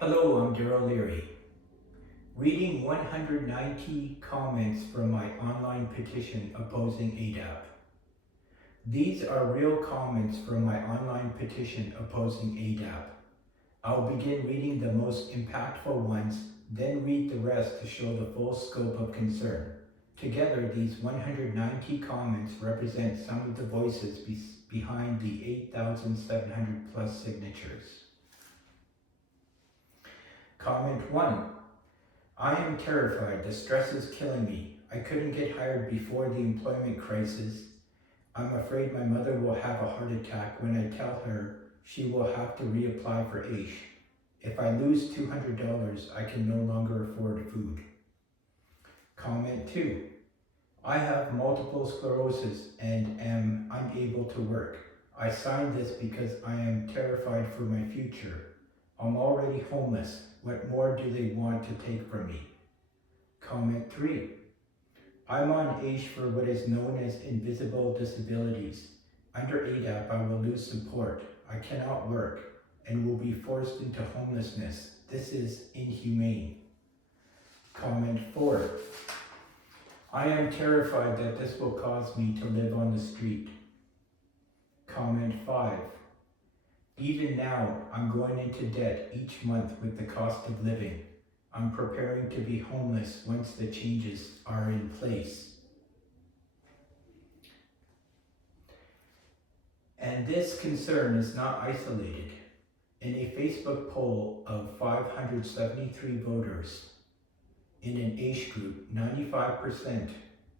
Hello, I'm Daryl Leary. Reading 190 comments from my online petition opposing ADAP. These are real comments from my online petition opposing ADAP. I'll begin reading the most impactful ones, then read the rest to show the full scope of concern. Together, these 190 comments represent some of the voices behind the 8,700 plus signatures. Comment 1. I am terrified. The stress is killing me. I couldn't get hired before the employment crisis. I'm afraid my mother will have a heart attack when I tell her she will have to reapply for AISH. If I lose $200, I can no longer afford food. Comment 2. I have multiple sclerosis and am unable to work. I signed this because I am terrified for my future. I'm already homeless. What more do they want to take from me? Comment 3. I'm on AISH for what is known as invisible disabilities. Under ADAP, I will lose support. I cannot work and will be forced into homelessness. This is inhumane. Comment 4. I am terrified that this will cause me to live on the street. Comment 5. Even now, I'm going into debt each month with the cost of living. I'm preparing to be homeless once the changes are in place. And this concern is not isolated. In a Facebook poll of 573 voters in an AISH group, 95%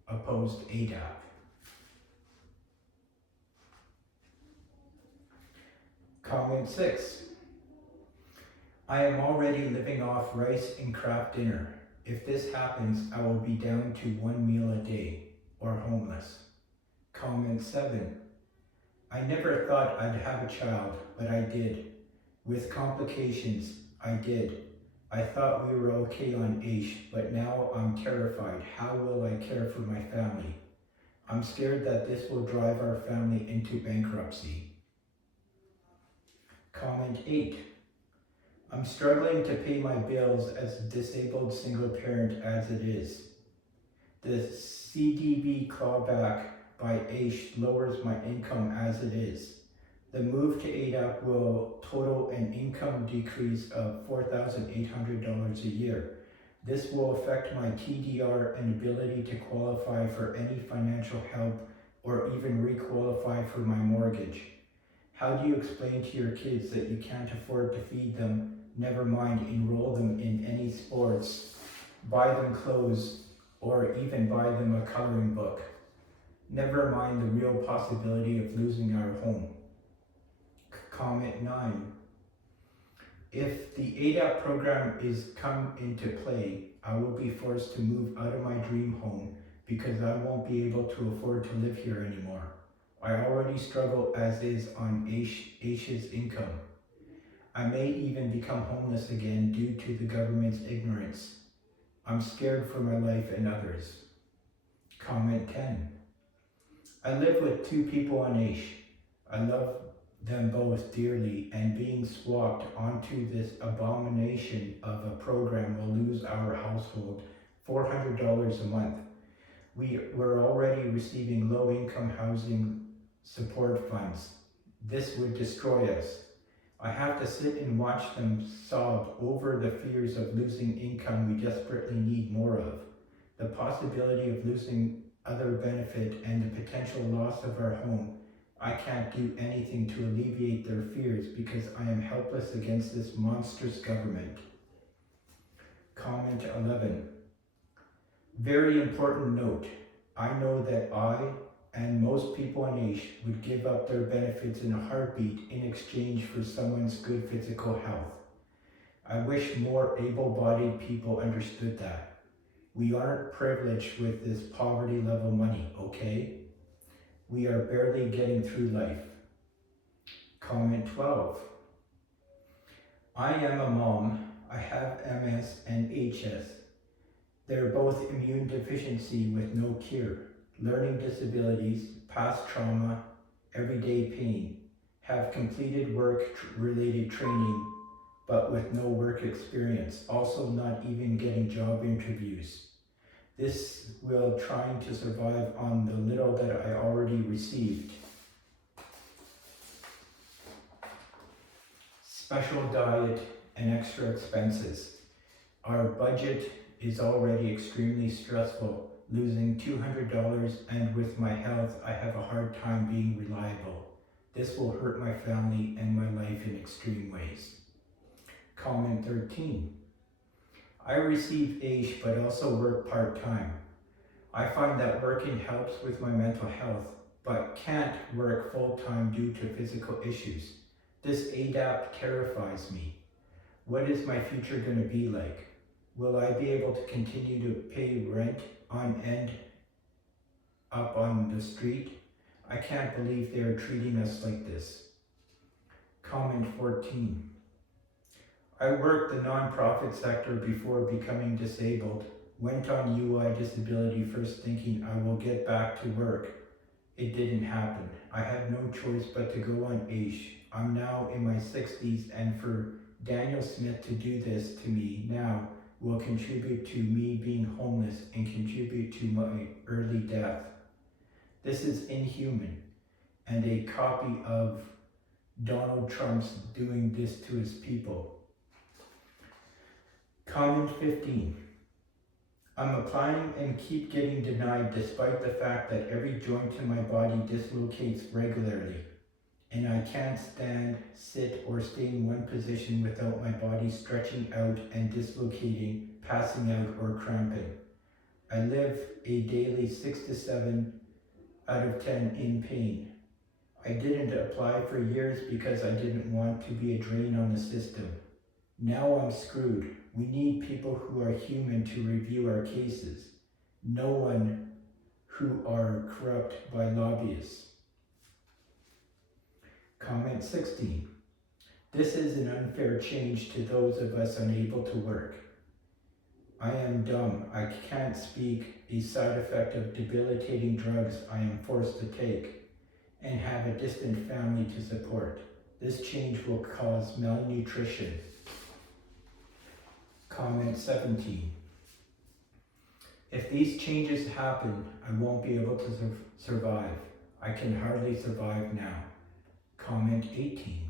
opposed ADAP. Comment 6. I am already living off rice and Kraft dinner. If this happens, I will be down to 1 meal a day or homeless. Comment 7. I never thought I'd have a child, but I did. With complications, I did. I thought we were okay on AISH, but now I'm terrified. How will I care for my family? I'm scared that this will drive our family into bankruptcy. Comment 8. I'm struggling to pay my bills as a disabled single parent as it is. The CDB clawback by AISH lowers my income as it is. The move to ADAP will total an income decrease of $4,800 a year. This will affect my TDR and ability to qualify for any financial help or even re-qualify for my mortgage. How do you explain to your kids that you can't afford to feed them, never mind enroll them in any sports, buy them clothes, or even buy them a coloring book? Never mind the real possibility of losing our home. Comment 9. If the ADAP program is come into play, I will be forced to move out of my dream home because I won't be able to afford to live here anymore. I already struggle as is on AISH's income. I may even become homeless again due to the government's ignorance. I'm scared for my life and others. Comment 10. I live with 2 people on AISH. I love them both dearly, and being swapped onto this abomination of a program will lose our household $400 a month. We were already receiving low-income housing support funds. This would destroy us. I have to sit and watch them sob over the fears of losing income we desperately need more of, the possibility of losing other benefit, and the potential loss of our home. I can't do anything to alleviate their fears because I am helpless against this monstrous government. Comment 11. Very important note. I know that I and most people on AISH would give up their benefits in a heartbeat in exchange for someone's good physical health. I wish more able-bodied people understood that. We aren't privileged with this poverty level money, okay? We are barely getting through life. Comment 12. I am a mom. I have MS and HS. They're both immune deficiency with no cure. Learning disabilities, past trauma, everyday pain. Have completed work-related training, but with no work experience, also not even getting job interviews. This while trying to survive on the little that I already received. Special diet and extra expenses. Our budget is already extremely stressful, losing $200, and with my health, I have a hard time being reliable. This will hurt my family and my life in extreme ways. Comment 13. I receive AISH but also work part-time. I find that working helps with my mental health, but can't work full-time due to physical issues. This ADAP terrifies me. What is my future going to be like? Will I be able to continue to pay rent on end up on the street? I can't believe they are treating us like this. Comment 14. I worked the nonprofit sector before becoming disabled, went on UI disability first thinking I will get back to work. It didn't happen. I had no choice but to go on AISH. I'm now in my 60s, and for Daniel Smith to do this to me now will contribute to me being homeless and contribute to my early death. This is inhuman and a copy of Donald Trump's doing this to his people. Comment 15. I'm applying and keep getting denied despite the fact that every joint in my body dislocates regularly, and I can't stand, sit, or stay in one position without my body stretching out and dislocating, passing out, or cramping. I live a daily 6 to 7 out of 10 in pain. I didn't apply for years because I didn't want to be a drain on the system. Now I'm screwed. We need people who are human to review our cases. No one who are corrupt by lobbyists. Comment 16. This is an unfair change to those of us unable to work. I am dumb. I can't speak, a side effect of debilitating drugs I am forced to take, and have a distant family to support. This change will cause malnutrition. Comment 17. If these changes happen, I won't be able to survive. I can hardly survive now. Comment 18.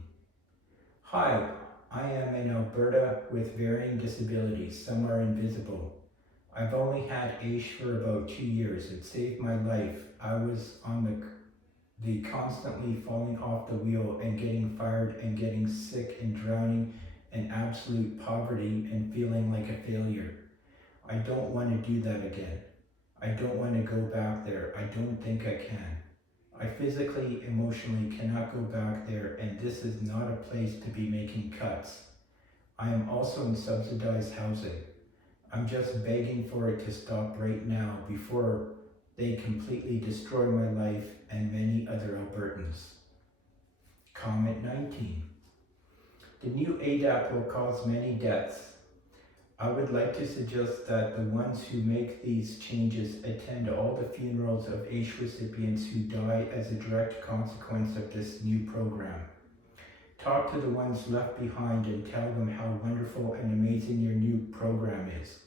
Hi, I am in Alberta with varying disabilities. Some are invisible. I've only had AISH for about 2 years. It saved my life. I was on the constantly falling off the wheel and getting fired and getting sick and drowning in absolute poverty and feeling like a failure. I don't want to do that again. I don't want to go back there. I don't think I can. I physically, emotionally cannot go back there, and this is not a place to be making cuts. I am also in subsidized housing. I'm just begging for it to stop right now before they completely destroy my life and many other Albertans. Comment 19. The new ADAP will cause many deaths. I would like to suggest that the ones who make these changes attend all the funerals of AISH recipients who die as a direct consequence of this new program. Talk to the ones left behind and tell them how wonderful and amazing your new program is.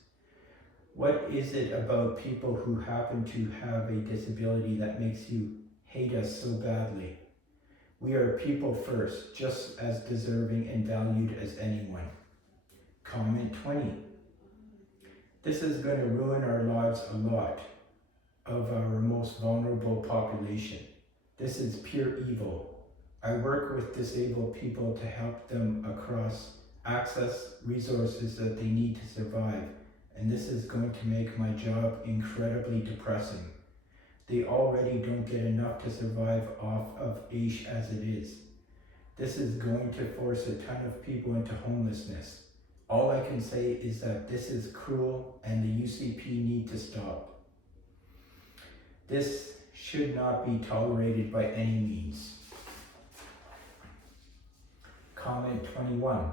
What is it about people who happen to have a disability that makes you hate us so badly? We are people first, just as deserving and valued as anyone. Comment 20. This is going to ruin our lives a lot of our most vulnerable population. This is pure evil. I work with disabled people to help them access resources that they need to survive, and this is going to make my job incredibly depressing. They already don't get enough to survive off of AISH as it is. This is going to force a ton of people into homelessness. All I can say is that this is cruel and the UCP need to stop. This should not be tolerated by any means. Comment 21.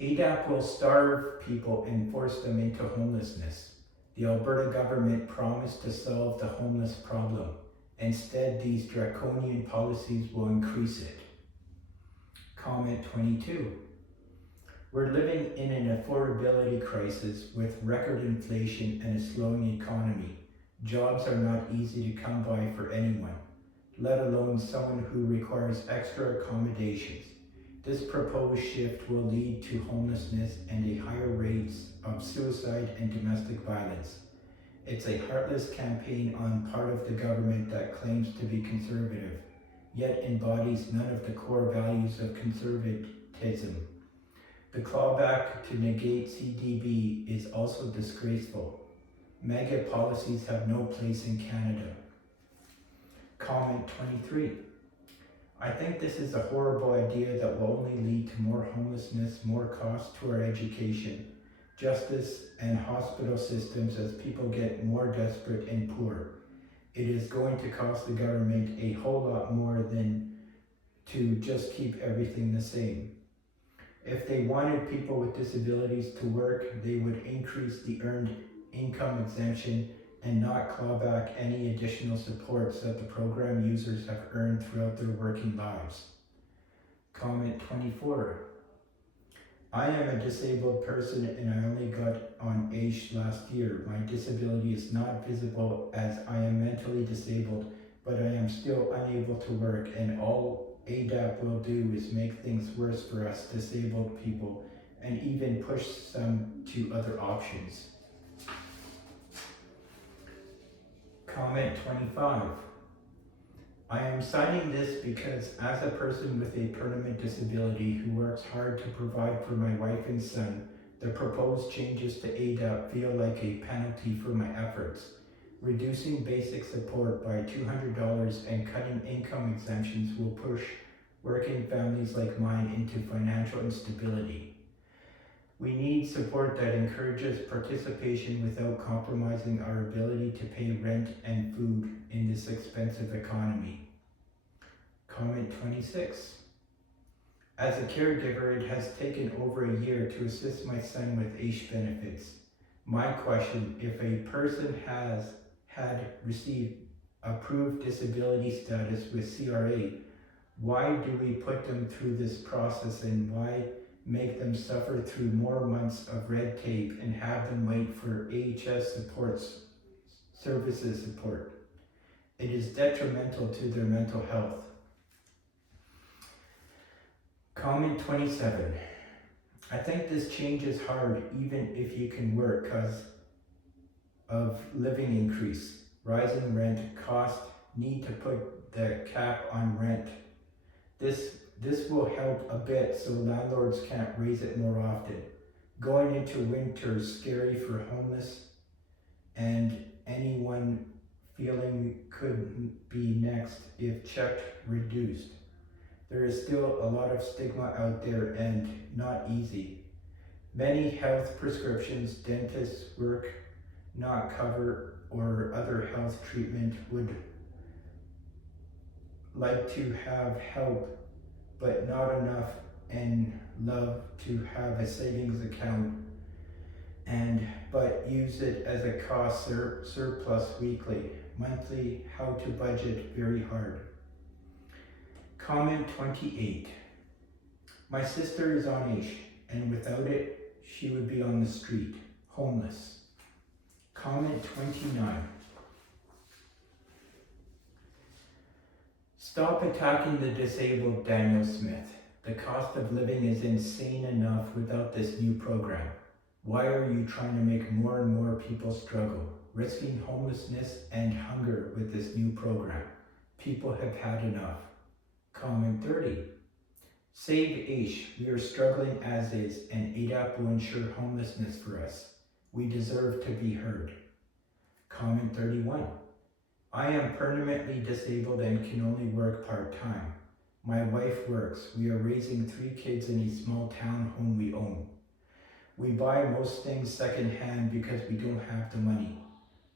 ADAP will starve people and force them into homelessness. The Alberta government promised to solve the homeless problem. Instead, these draconian policies will increase it. Comment 22. We're living in an affordability crisis with record inflation and a slowing economy. Jobs are not easy to come by for anyone, let alone someone who requires extra accommodations. This proposed shift will lead to homelessness and a higher rates of suicide and domestic violence. It's a heartless campaign on part of the government that claims to be conservative, yet embodies none of the core values of conservatism. The clawback to negate CDB is also disgraceful. MAGA policies have no place in Canada. Comment 23. I think this is a horrible idea that will only lead to more homelessness, more cost to our education, justice, and hospital systems as people get more desperate and poor. It is going to cost the government a whole lot more than to just keep everything the same. If they wanted people with disabilities to work, they would increase the earned income exemption and not claw back any additional supports that the program users have earned throughout their working lives. Comment 24. I am a disabled person and I only got on ADAP last year. My disability is not visible as I am mentally disabled, but I am still unable to work, and all ADAP will do is make things worse for us disabled people and even push some to other options. Comment 25. I am citing this because as a person with a permanent disability who works hard to provide for my wife and son, the proposed changes to ADAP feel like a penalty for my efforts. Reducing basic support by $200 and cutting income exemptions will push working families like mine into financial instability. We need support that encourages participation without compromising our ability to pay rent and food in this expensive economy. Comment 26. As a caregiver, it has taken over a year to assist my son with ADAP benefits. My question, if a person had received approved disability status with CRA, why do we put them through this process, and why make them suffer through more months of red tape and have them wait for AHS services support? It is detrimental to their mental health. Comment 27. I think this change is hard even if you can work because of living increase, rising rent cost, need to put the cap on rent. This will help a bit so landlords can't raise it more often. Going into winter is scary for homeless and anyone feeling could be next if check reduced. There is still a lot of stigma out there and not easy. Many health prescriptions dentists work not cover or other health treatment would like to have help, but not enough, and love to have a savings account but use it as a cost surplus weekly, monthly, how to budget very hard. Comment 28. My sister is on ADAP, and without it, she would be on the street, homeless. Comment 29. Stop attacking the disabled, Daniel Smith. The cost of living is insane enough without this new program. Why are you trying to make more and more people struggle, risking homelessness and hunger with this new program? People have had enough. Comment 30. Save ADAP. We are struggling as is, and ADAP will ensure homelessness for us. We deserve to be heard. Comment 31. I am permanently disabled and can only work part-time. My wife works. We are raising 3 kids in a small town home we own. We buy most things second-hand because we don't have the money.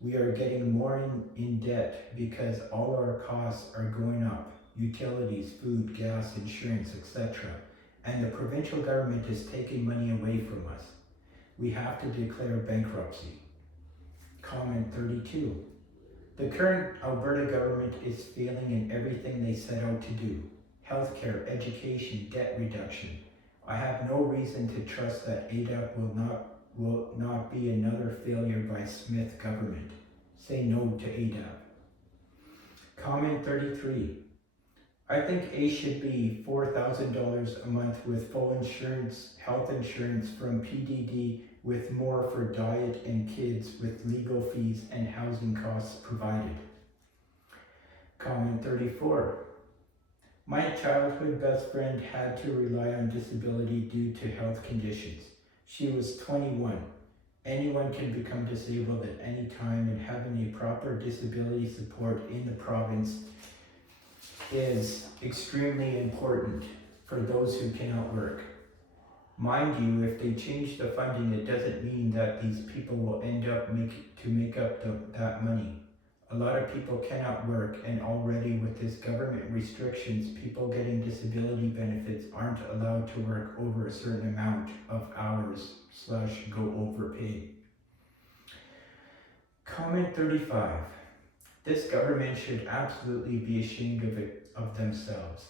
We are getting more in debt because all our costs are going up. Utilities, food, gas, insurance, etc. And the provincial government is taking money away from us. We have to declare bankruptcy. Comment 32. The current Alberta government is failing in everything they set out to do. Healthcare, education, debt reduction. I have no reason to trust that ADAP will not be another failure by Smith government. Say no to ADAP. Comment 33. I think A should be $4,000 a month with full insurance, health insurance from PDD, with more for diet and kids, with legal fees and housing costs provided. Comment 34. My childhood best friend had to rely on disability due to health conditions. She was 21. Anyone can become disabled at any time, and having a proper disability support in the province is extremely important for those who cannot work. Mind you, if they change the funding, it doesn't mean that these people will end up make up that money. A lot of people cannot work, and already with this government restrictions, people getting disability benefits aren't allowed to work over a certain amount of hours / go over pay. Comment 35. This government should absolutely be ashamed of themselves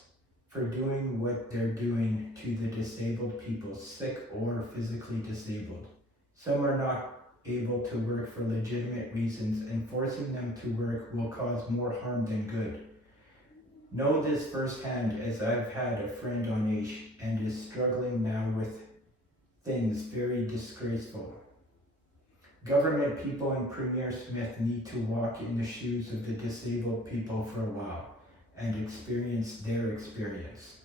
for doing what they're doing to the disabled people, sick or physically disabled. Some are not able to work for legitimate reasons, and forcing them to work will cause more harm than good. Know this firsthand, as I've had a friend on AISH and is struggling now with things very disgraceful. Government people and Premier Smith need to walk in the shoes of the disabled people for a while and experience their experience.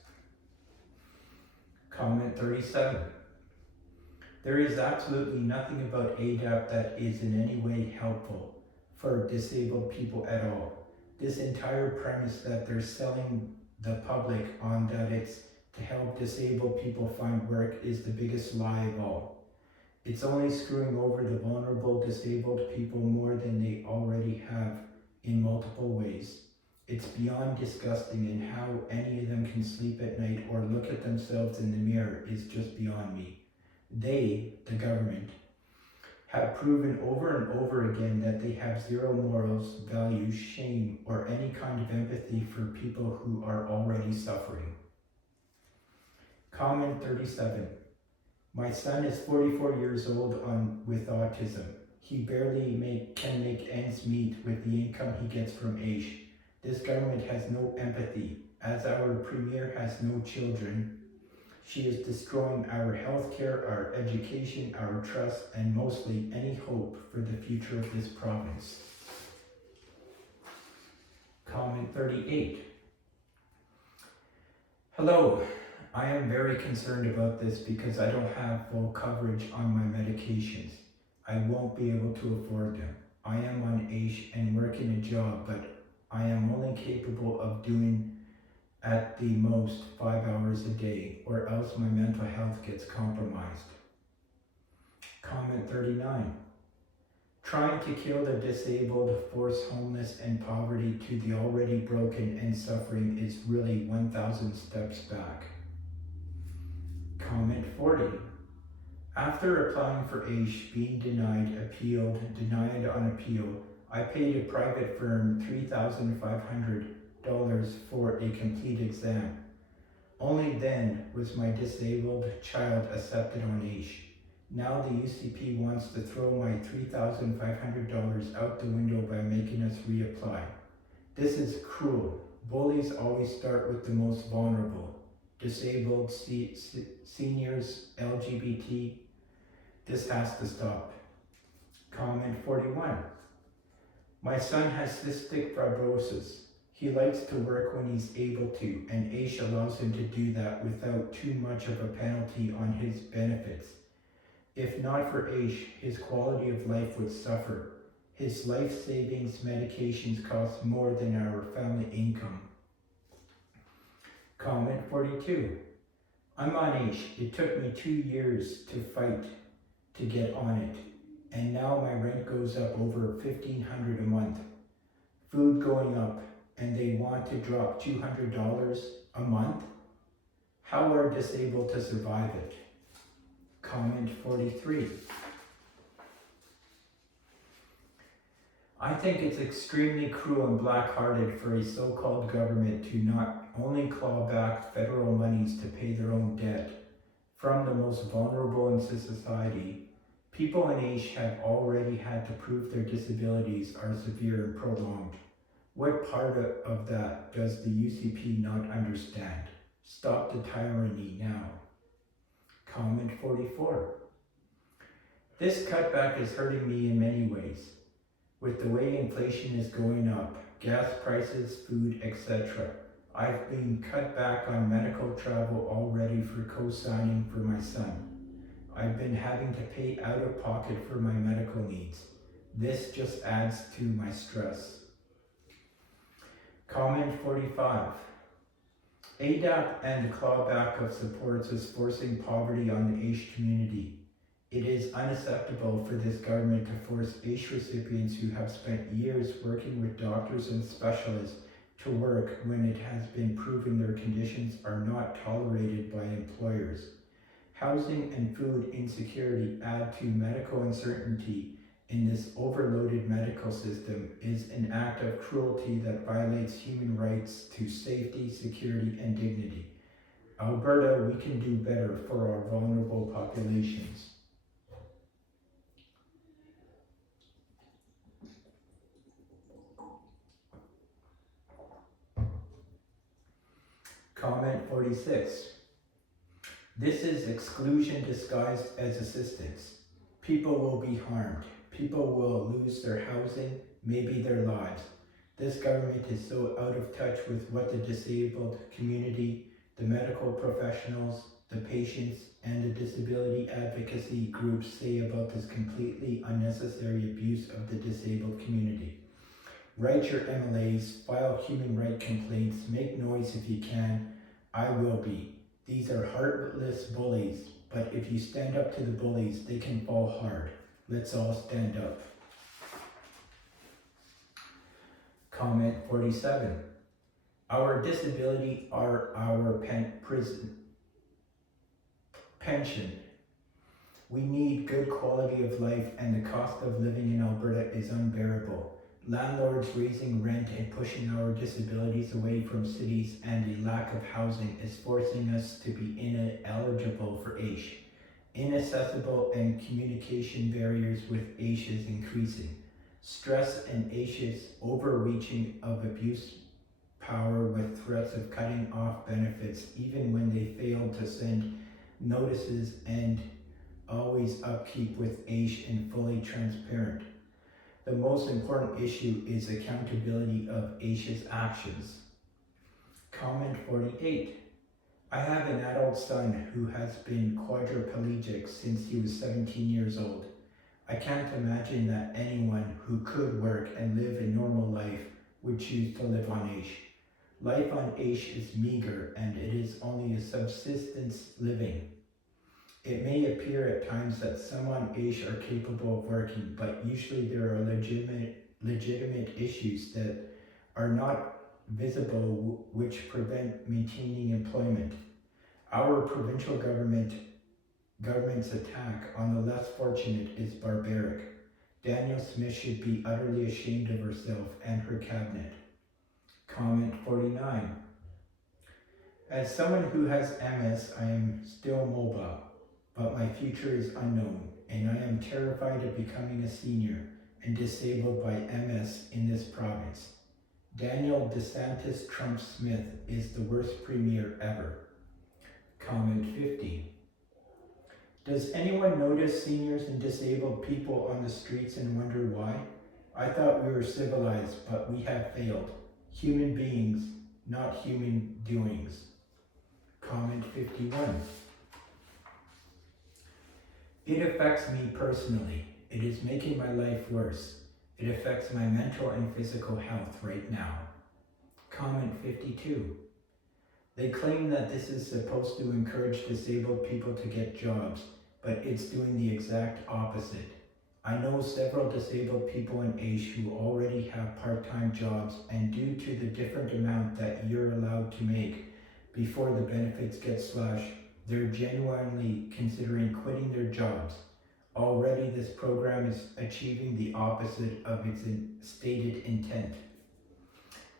Comment 37. There is absolutely nothing about ADAP that is in any way helpful for disabled people at all. This entire premise that they're selling the public on that it's to help disabled people find work is the biggest lie of all. It's only screwing over the vulnerable disabled people more than they already have in multiple ways. It's beyond disgusting, and how any of them can sleep at night or look at themselves in the mirror is just beyond me. They, the government, have proven over and over again that they have zero morals, values, shame, or any kind of empathy for people who are already suffering. Comment 37. My son is 44 years old with autism. He barely can make ends meet with the income he gets from AISH. This government has no empathy. As our premier has no children, she is destroying our healthcare, our education, our trust, and mostly any hope for the future of this province. Comment 38. Hello, I am very concerned about this because I don't have full coverage on my medications. I won't be able to afford them. I am on AISH and work in a job, but I am only capable of doing at the most 5 hours a day, or else my mental health gets compromised. Comment 39. Trying to kill the disabled, force homeless and poverty to the already broken and suffering is really 1,000 steps back. Comment 40. After applying for AISH, being denied on appeal, I paid a private firm $3,500 for a complete exam. Only then was my disabled child accepted on AISH. Now the UCP wants to throw my $3,500 out the window by making us reapply. This is cruel. Bullies always start with the most vulnerable. Disabled, seniors, LGBT. This has to stop. Comment 41. My son has cystic fibrosis. He likes to work when he's able to, and AISH allows him to do that without too much of a penalty on his benefits. If not for AISH, his quality of life would suffer. His life savings medications cost more than our family income. Comment 42. I'm on AISH. It took me 2 years to fight to get on it, and now my rent goes up over $1,500 a month. Food going up, and they want to drop $200 a month? How are disabled to survive it? Comment 43. I think it's extremely cruel and black-hearted for a so-called government to not only claw back federal monies to pay their own debt, from the most vulnerable in society. People in AISH have already had to prove their disabilities are severe and prolonged. What part of that does the UCP not understand? Stop the tyranny now. Comment 44. This cutback is hurting me in many ways. With the way inflation is going up, gas prices, food, etc., I've been cut back on medical travel already for co-signing for my son. I've been having to pay out of pocket for my medical needs. This just adds to my stress. Comment 45. ADAP and clawback of supports is forcing poverty on the AISH community. It is unacceptable for this government to force AISH recipients who have spent years working with doctors and specialists to work when it has been proven their conditions are not tolerated by employers. Housing and food insecurity add to medical uncertainty in this overloaded medical system is an act of cruelty that violates human rights to safety, security, and dignity. Alberta, we can do better for our vulnerable populations. Comment 46. This is exclusion disguised as assistance. People will be harmed. People will lose their housing, maybe their lives. This government is so out of touch with what the disabled community, the medical professionals, the patients, and the disability advocacy groups say about this completely unnecessary abuse of the disabled community. Write your MLAs, file human rights complaints, make noise if you can. I will be. These are heartless bullies, but if you stand up to the bullies, they can fall hard. Let's all stand up. Comment 47. Our disability are our pension. We need good quality of life, and the cost of living in Alberta is unbearable. Landlords raising rent and pushing our disabilities away from cities, and a lack of housing is forcing us to be ineligible for AISH. Inaccessible and communication barriers with AISH is increasing. Stress and AISH's overreaching of abuse power with threats of cutting off benefits even when they fail to send notices, and always upkeep with AISH and fully transparent. The most important issue is accountability of AISH's actions. Comment 48. I have an adult son who has been quadriplegic since he was 17 years old. I can't imagine that anyone who could work and live a normal life would choose to live on AISH. Life on AISH is meager, and it is only a subsistence living. It may appear at times that some on AISH are capable of working, but usually there are legitimate issues that are not visible which prevent maintaining employment. Our provincial government's attack on the less fortunate is barbaric. Danielle Smith should be utterly ashamed of herself and her cabinet. Comment 49. As someone who has MS, I am still mobile, but my future is unknown, and I am terrified of becoming a senior and disabled by MS in this province. Daniel DeSantis Trump Smith is the worst premier ever. Comment 50. Does anyone notice seniors and disabled people on the streets and wonder why? I thought we were civilized, but we have failed. Human beings, not human doings. Comment 51. It affects me personally. It is making my life worse. It affects my mental and physical health right now. Comment 52. They claim that this is supposed to encourage disabled people to get jobs, but it's doing the exact opposite. I know several disabled people in AISH who already have part-time jobs, and due to the different amount that you're allowed to make before the benefits get slashed, they're genuinely considering quitting their jobs. Already this program is achieving the opposite of its stated intent.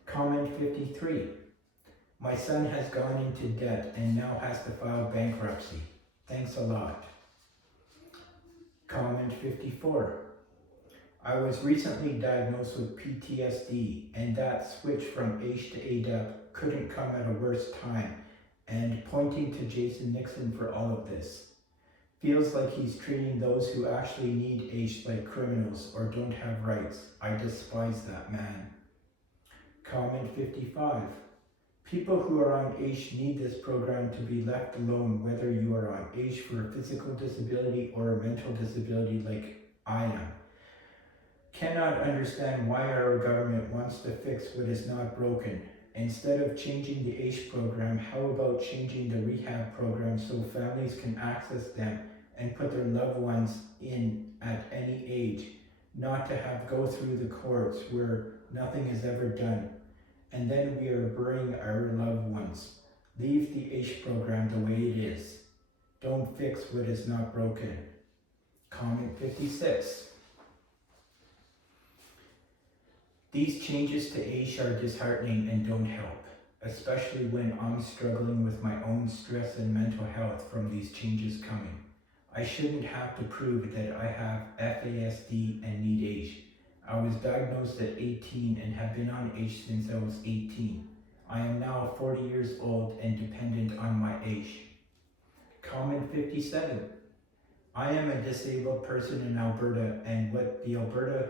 Comment 53. My son has gone into debt and now has to file bankruptcy. Thanks a lot. Comment 54. I was recently diagnosed with PTSD, and that switch from AISH to ADAP couldn't come at a worse time, and pointing to Jason Nixon for all of this. Feels like he's treating those who actually need AISH like criminals or don't have rights. I despise that man. Comment 55. People who are on AISH need this program to be left alone, whether you are on AISH for a physical disability or a mental disability like I am. Cannot understand why our government wants to fix what is not broken. Instead of changing the AISH program, how about changing the rehab program so families can access them and put their loved ones in at any age, not to have go through the courts where nothing is ever done, and then we are burying our loved ones. Leave the AISH program the way it is. Don't fix what is not broken. Comment 56. These changes to AISH are disheartening and don't help, especially when I'm struggling with my own stress and mental health from these changes coming. I shouldn't have to prove that I have FASD and need AISH. I was diagnosed at 18 and have been on AISH since I was 18. I am now 40 years old and dependent on my AISH. Comment 57. I am a disabled person in Alberta, and what the Alberta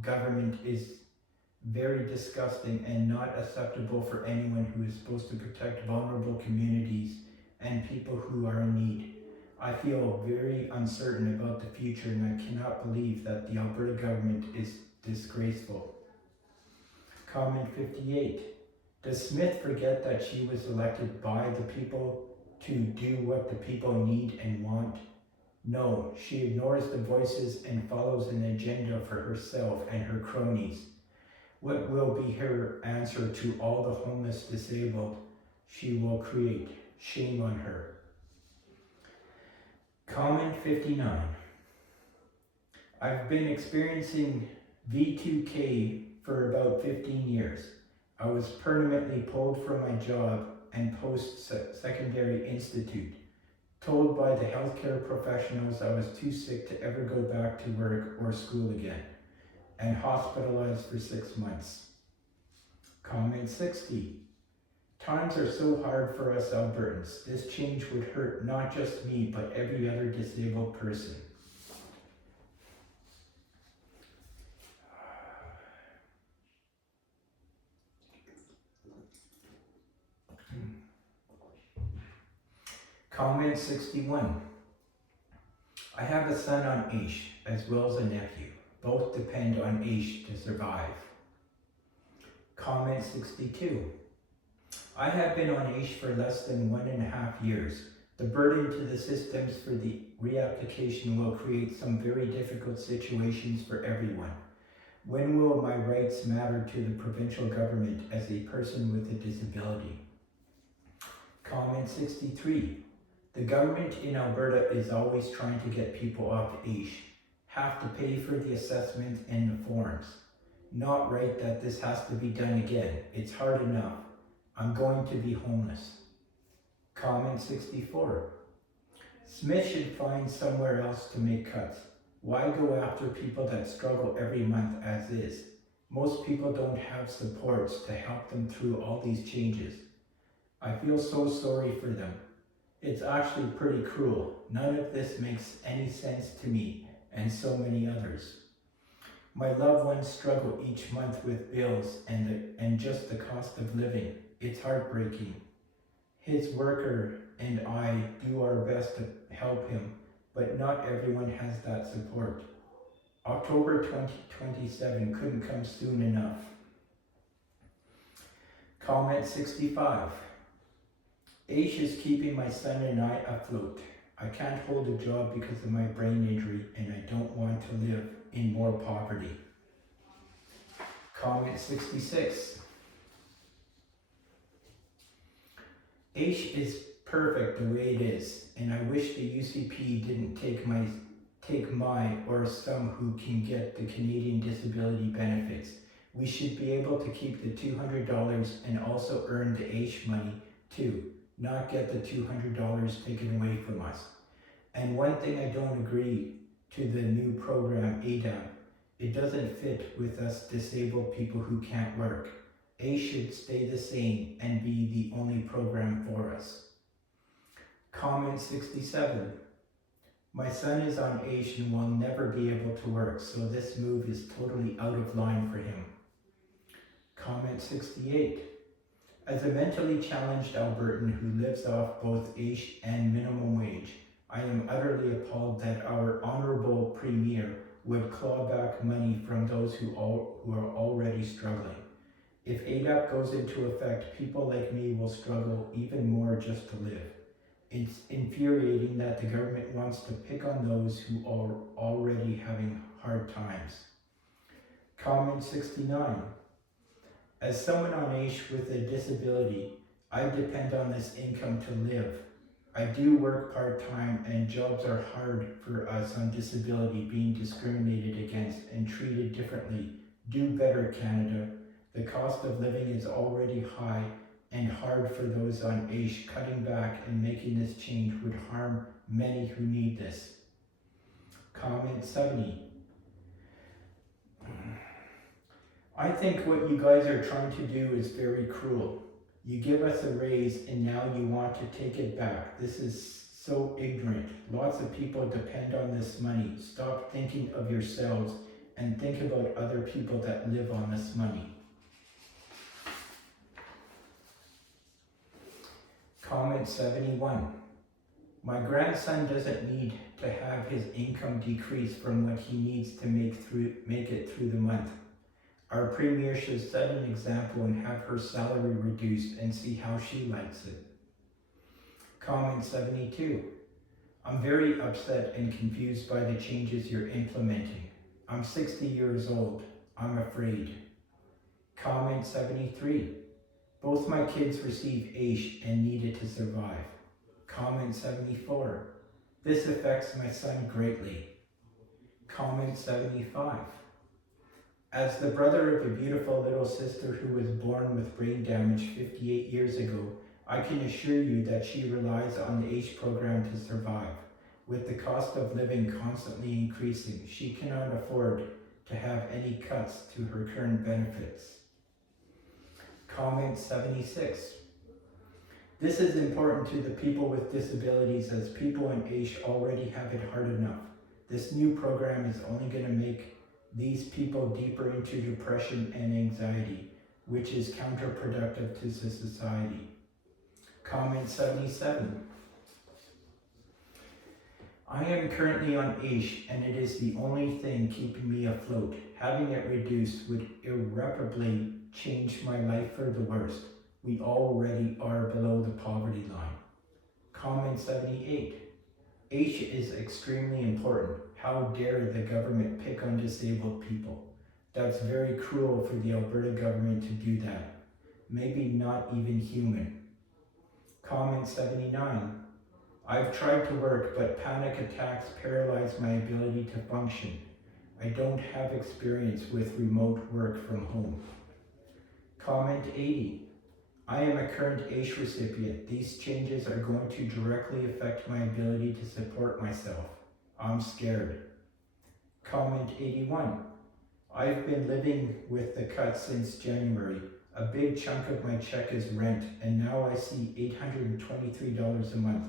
government is very disgusting and not acceptable for anyone who is supposed to protect vulnerable communities and people who are in need. I feel very uncertain about the future, and I cannot believe that the Alberta government is disgraceful. Comment 58. Does Smith forget that she was elected by the people to do what the people need and want? No, she ignores the voices and follows an agenda for herself and her cronies. What will be her answer to all the homeless disabled she will create? Shame on her. Comment 59. I've been experiencing V2K for about 15 years. I was permanently pulled from my job and post-secondary institute. Told by the healthcare professionals I was too sick to ever go back to work or school again, and hospitalized for 6 months. Comment 60. Times are so hard for us Albertans. This change would hurt not just me, but every other disabled person. Comment 61. I have a son on AISH as well as a nephew. Both depend on AISH to survive. Comment 62. I have been on AISH for less than 1.5 years. The burden to the systems for the reapplication will create some very difficult situations for everyone. When will my rights matter to the provincial government as a person with a disability? Comment 63. The government in Alberta is always trying to get people off AISH. Have to pay for the assessment and the forms. Not right that this has to be done again. It's hard enough. I'm going to be homeless. Comment 64. Smith should find somewhere else to make cuts. Why go after people that struggle every month as is? Most people don't have supports to help them through all these changes. I feel so sorry for them. It's actually pretty cruel. None of this makes any sense to me and so many others. My loved ones struggle each month with bills and just the cost of living. It's heartbreaking. His worker and I do our best to help him, but not everyone has that support. October 2027 couldn't come soon enough. Comment 65. AISH is keeping my son and I afloat. I can't hold a job because of my brain injury, and I don't want to live in more poverty. Comment 66. AISH is perfect the way it is, and I wish the UCP didn't take my or some who can get the Canadian disability benefits. We should be able to keep the $200 and also earn the AISH money too, not get the $200 taken away from us. And one thing I don't agree to the new program ADAP, it doesn't fit with us disabled people who can't work. ACE should stay the same and be the only program for us. Comment 67. My son is on ACE and will never be able to work, so this move is totally out of line for him. Comment 68. As a mentally challenged Albertan who lives off both ACE and minimum wage, I am utterly appalled that our honorable Premier would claw back money from those who are already struggling. If ADAP goes into effect, people like me will struggle even more just to live. It's infuriating that the government wants to pick on those who are already having hard times. Comment 69. As someone on ACE with a disability, I depend on this income to live. I do work part-time and jobs are hard for us on disability, being discriminated against and treated differently. Do better, Canada. The cost of living is already high and hard for those on ACE. Cutting back and making this change would harm many who need this. Comment 70. I think what you guys are trying to do is very cruel. You give us a raise and now you want to take it back. This is so ignorant. Lots of people depend on this money. Stop thinking of yourselves and think about other people that live on this money. Comment 71. My grandson doesn't need to have his income decrease from what he needs to make it through the month. Our Premier should set an example and have her salary reduced and see how she likes it. Comment 72. I'm very upset and confused by the changes you're implementing. I'm 60 years old. I'm afraid. Comment 73. Both my kids receive ACE and need it to survive. Comment 74. This affects my son greatly. Comment 75. As the brother of a beautiful little sister who was born with brain damage 58 years ago, I can assure you that she relies on the ACE program to survive. With the cost of living constantly increasing, she cannot afford to have any cuts to her current benefits. Comment 76. This is important to the people with disabilities, as people in ACE already have it hard enough. This new program is only going to make these people deeper into depression and anxiety, which is counterproductive to society. Comment 77. I am currently on ACE and it is the only thing keeping me afloat. Having it reduced would irreparably change my life for the worst. We already are below the poverty line. Comment 78. ACE is extremely important. How dare the government pick on disabled people? That's very cruel for the Alberta government to do that. Maybe not even human. Comment 79. I've tried to work, but panic attacks paralyze my ability to function. I don't have experience with remote work from home. Comment 80. I am a current ACE recipient. These changes are going to directly affect my ability to support myself. I'm scared. Comment 81. I've been living with the cuts since January. A big chunk of my check is rent, and now I see $823 a month.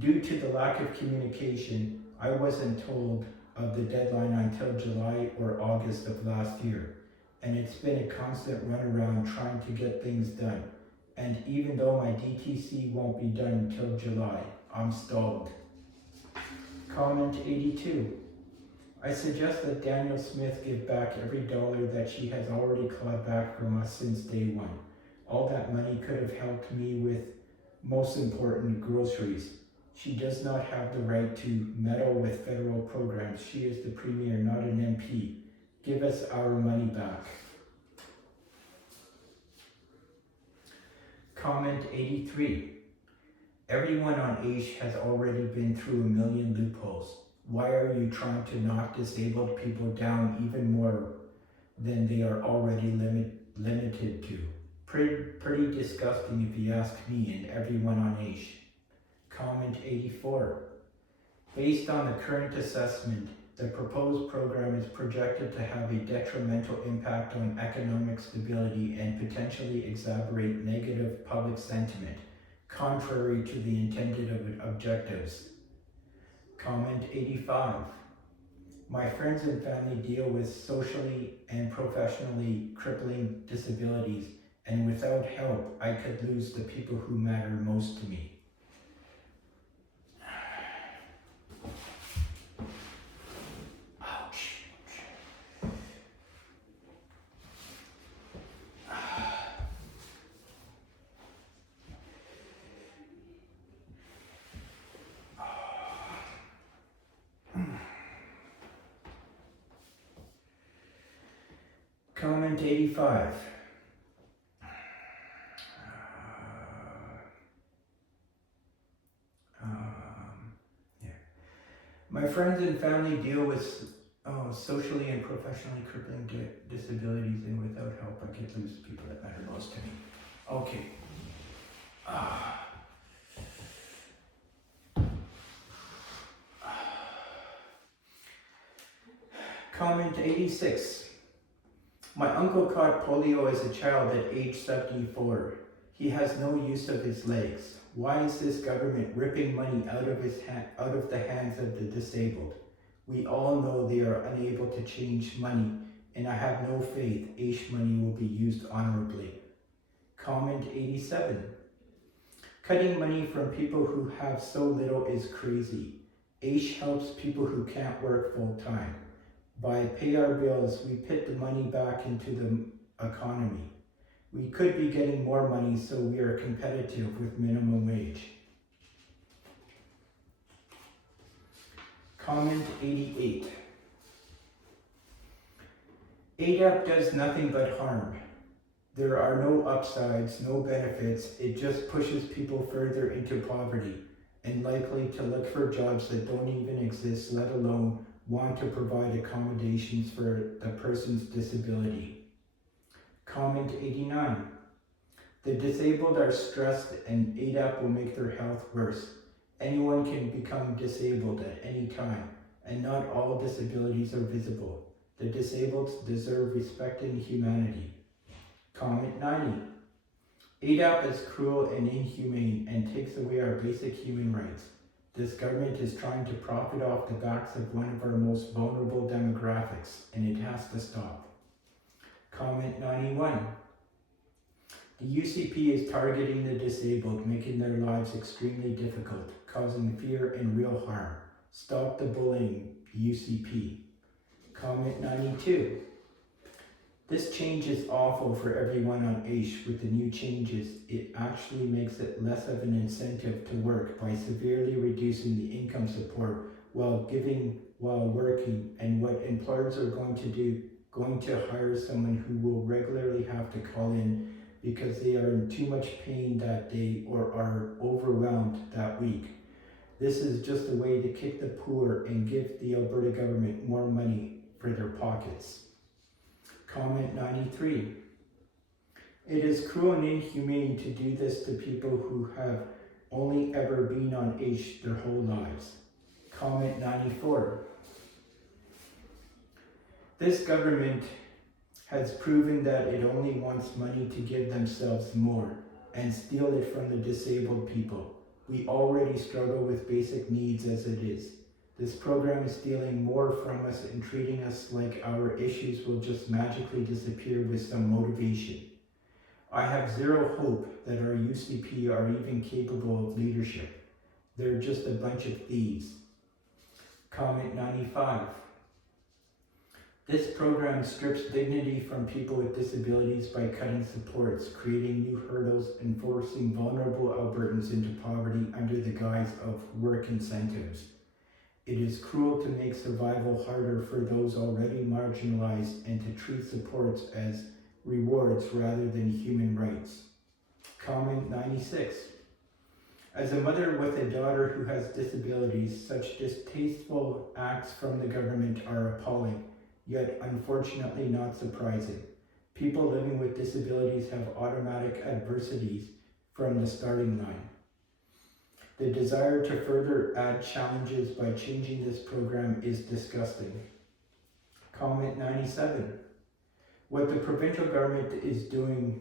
Due to the lack of communication, I wasn't told of the deadline until July or August of last year, and it's been a constant runaround trying to get things done. And even though my DTC won't be done until July, I'm stalled. Comment 82. I suggest that Daniel Smith give back every dollar that she has already clawed back from us since day one. All that money could have helped me with, most important, groceries. She does not have the right to meddle with federal programs. She is the Premier, not an MP. Give us our money back. Comment 83. Everyone on ACE has already been through a million loopholes. Why are you trying to knock disabled people down even more than they are already limited to? Pretty disgusting if you ask me and everyone on ACE. Comment 84. Based on the current assessment, the proposed program is projected to have a detrimental impact on economic stability and potentially exacerbate negative public sentiment, contrary to the intended objectives. Comment 85. My friends and family deal with socially and professionally crippling disabilities, and without help, I could lose the people who matter most to me. Ouch. Comment 85. My friends and family deal with socially and professionally crippling disabilities, and without help, I could lose the people that matter most to me. Okay. Comment 86. My uncle caught polio as a child at age 74. He has no use of his legs. Why is this government ripping money out of the hands of the disabled? We all know they are unable to change money, and I have no faith AISH money will be used honorably. Comment 87. Cutting money from people who have so little is crazy. AISH helps people who can't work full time. By pay our bills, we put the money back into the economy. We could be getting more money so we are competitive with minimum wage. Comment 88. ADAP does nothing but harm. There are no upsides, no benefits. It just pushes people further into poverty and likely to look for jobs that don't even exist, let alone want to provide accommodations for the person's disability. Comment 89. The disabled are stressed and ADAP will make their health worse. Anyone can become disabled at any time, and not all disabilities are visible. The disabled deserve respect and humanity. Comment 90. ADAP is cruel and inhumane and takes away our basic human rights. This government is trying to profit off the backs of one of our most vulnerable demographics, and it has to stop. Comment 91. The UCP is targeting the disabled, making their lives extremely difficult, causing fear and real harm. Stop the bullying, UCP. Comment 92. This change is awful for everyone on AISH. With the new changes, it actually makes it less of an incentive to work by severely reducing the income support while working, and what employers are going to hire someone who will regularly have to call in because they are in too much pain that day or are overwhelmed that week. This is just a way to kick the poor and give the Alberta government more money for their pockets. Comment 93. It is cruel and inhumane to do this to people who have only ever been on AISH their whole lives. Comment 94. This government has proven that it only wants money to give themselves more and steal it from the disabled people. We already struggle with basic needs as it is. This program is stealing more from us and treating us like our issues will just magically disappear with some motivation. I have zero hope that our UCP are even capable of leadership. They're just a bunch of thieves. Comment 95. This program strips dignity from people with disabilities by cutting supports, creating new hurdles, and forcing vulnerable Albertans into poverty under the guise of work incentives. It is cruel to make survival harder for those already marginalized and to treat supports as rewards rather than human rights. Comment 96. As a mother with a daughter who has disabilities, such distasteful acts from the government are appalling, yet unfortunately not surprising. People living with disabilities have automatic adversities from the starting line. The desire to further add challenges by changing this program is disgusting. Comment 97. What the provincial government is doing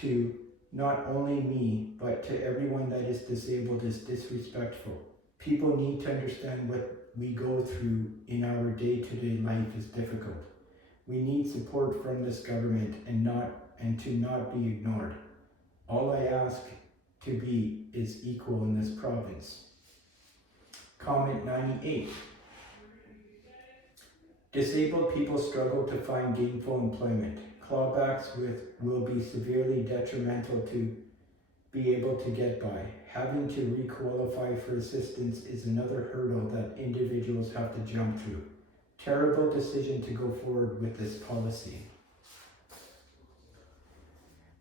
to not only me, but to everyone that is disabled is disrespectful. People need to understand what we go through in our day-to-day life is difficult. We need support from this government and to not be ignored. All I ask to be is equal in this province. Comment 98. Disabled people struggle to find gainful employment. Clawbacks will be severely detrimental to be able to get by. Having to re-qualify for assistance is another hurdle that individuals have to jump through. Terrible decision to go forward with this policy.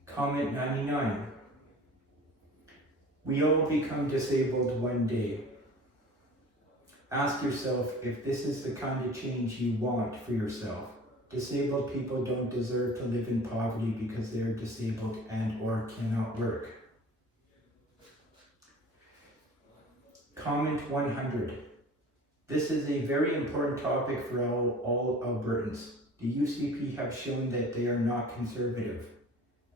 Comment 99. We all become disabled one day. Ask yourself if this is the kind of change you want for yourself. Disabled people don't deserve to live in poverty because they are disabled and or cannot work. Comment 100. This is a very important topic for all Albertans. The UCP have shown that they are not conservative,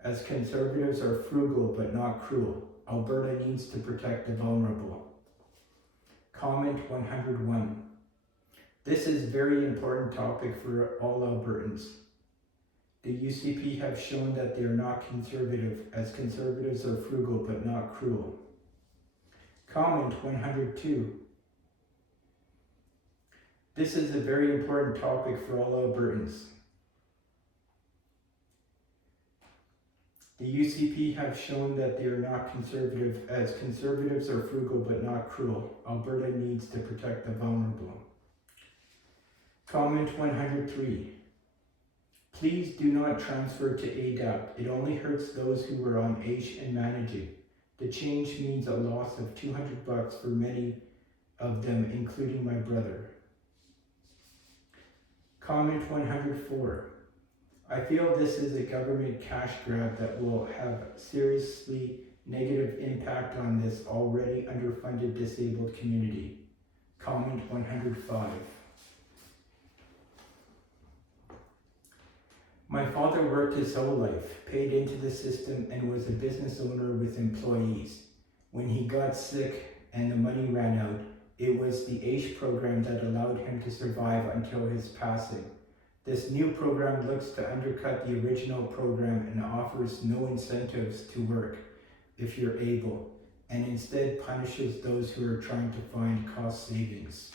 as conservatives are frugal but not cruel. Alberta needs to protect the vulnerable. Comment 101. This is a very important topic for all Albertans. The UCP have shown that they are not conservative, as conservatives are frugal but not cruel. Comment 102. This is a very important topic for all Albertans. The UCP have shown that they are not conservative, as conservatives are frugal but not cruel. Alberta needs to protect the vulnerable. Comment 103. Please do not transfer to ADAP. It only hurts those who were on AISH and managing. The change means a loss of $200 for many of them, including my brother. Comment 104. I feel this is a government cash grab that will have seriously negative impact on this already underfunded disabled community. Comment 105. My father worked his whole life, paid into the system, and was a business owner with employees. When he got sick and the money ran out, it was the AISH program that allowed him to survive until his passing. This new program looks to undercut the original program and offers no incentives to work if you're able, and instead punishes those who are trying to find cost savings.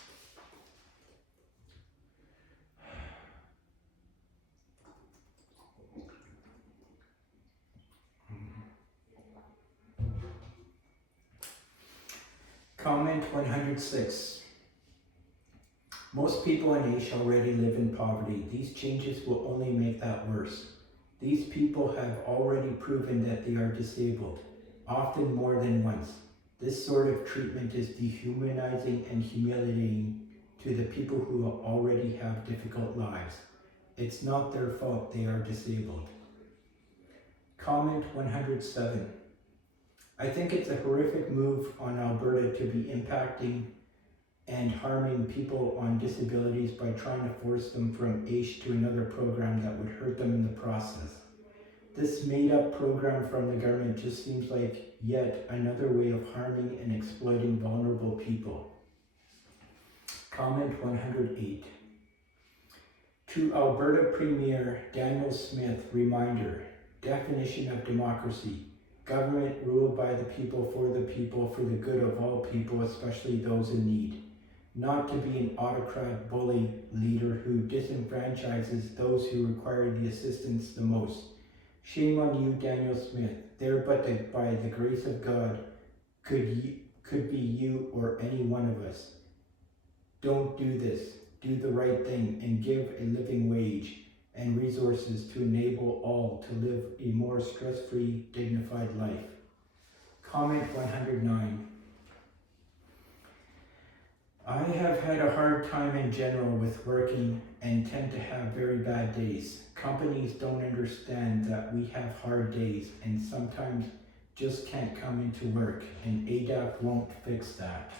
Comment 106. Most people in AISH already live in poverty. These changes will only make that worse. These people have already proven that they are disabled, often more than once. This sort of treatment is dehumanizing and humiliating to the people who already have difficult lives. It's not their fault they are disabled. Comment 107. I think it's a horrific move on Alberta to be impacting and harming people on disabilities by trying to force them from AISH to another program that would hurt them in the process. This made-up program from the government just seems like yet another way of harming and exploiting vulnerable people. Comment 108. To Alberta Premier Daniel Smith, reminder, definition of democracy. Government ruled by the people, for the good of all people, especially those in need. Not to be an autocrat bully leader who disenfranchises those who require the assistance the most. Shame on you, Daniel Smith. There but by the grace of God could be you or any one of us. Don't do this. Do the right thing and give a living wage and resources to enable all to live a more stress-free, dignified life. Comment 109. I have had a hard time in general with working and tend to have very bad days. Companies don't understand that we have hard days, and sometimes just can't come into work, and ADAP won't fix that.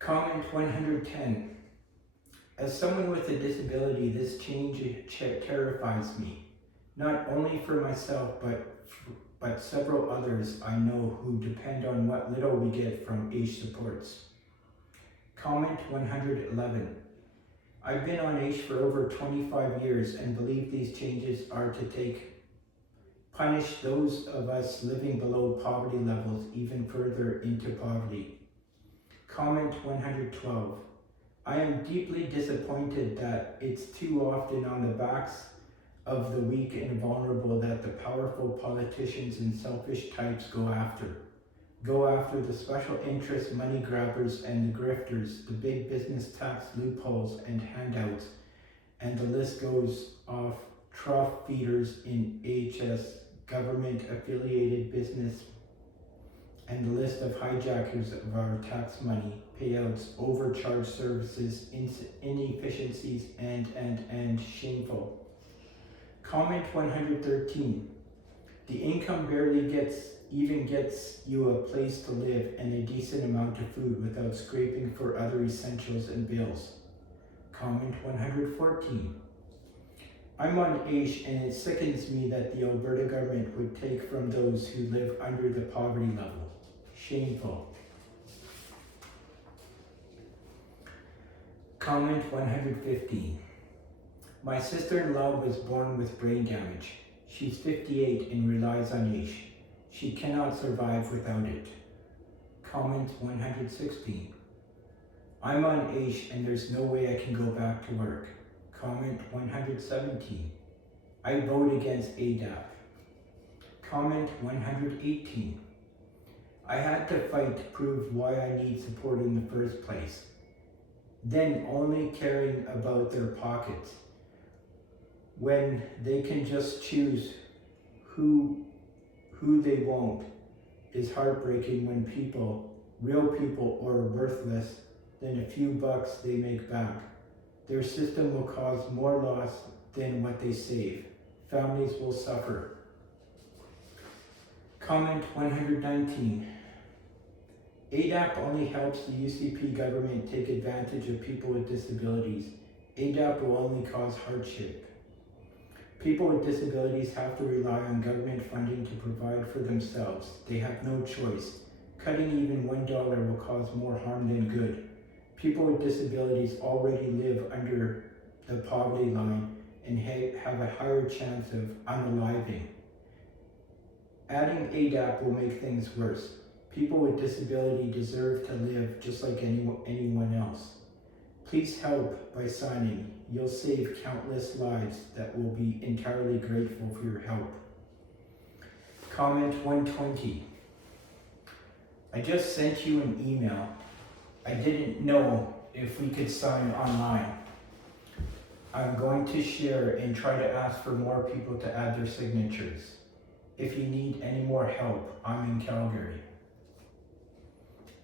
Comment 110. As someone with a disability, this change terrifies me, not only for myself, but several others I know who depend on what little we get from AISH supports. Comment 111. I've been on AISH for over 25 years and believe these changes are to punish those of us living below poverty levels even further into poverty. Comment 112. I am deeply disappointed that it's too often on the backs of the weak and vulnerable that the powerful politicians and selfish types go after. Go after the special interest money grabbers and the grifters, the big business tax loopholes and handouts, and the list goes off. Trough feeders in AHS, government affiliated business, and the list of hijackers of our tax money, payouts, overcharged services, inefficiencies, and shameful. Comment 113. The income barely gets you a place to live and a decent amount of food without scraping for other essentials and bills. Comment 114. I'm on AISH and it sickens me that the Alberta government would take from those who live under the poverty level. Shameful. Comment 115. My sister-in-law was born with brain damage. She's 58 and relies on AISH. She cannot survive without it. Comment 116. I'm on AISH and there's no way I can go back to work. Comment 117. I vote against ADAP. Comment 118. I had to fight to prove why I need support in the first place. Then only caring about their pockets. When they can just choose who they won't, is heartbreaking when real people are worthless than a few bucks they make back. Their system will cause more loss than what they save. Families will suffer. Comment 119. ADAP only helps the UCP government take advantage of people with disabilities. ADAP will only cause hardship. People with disabilities have to rely on government funding to provide for themselves. They have no choice. Cutting even $1 will cause more harm than good. People with disabilities already live under the poverty line and have a higher chance of unaliving. Adding ADAP will make things worse. People with disability deserve to live just like anyone else. Please help by signing. You'll save countless lives that will be entirely grateful for your help. Comment 120. I just sent you an email. I didn't know if we could sign online. I'm going to share and try to ask for more people to add their signatures. If you need any more help, I'm in Calgary.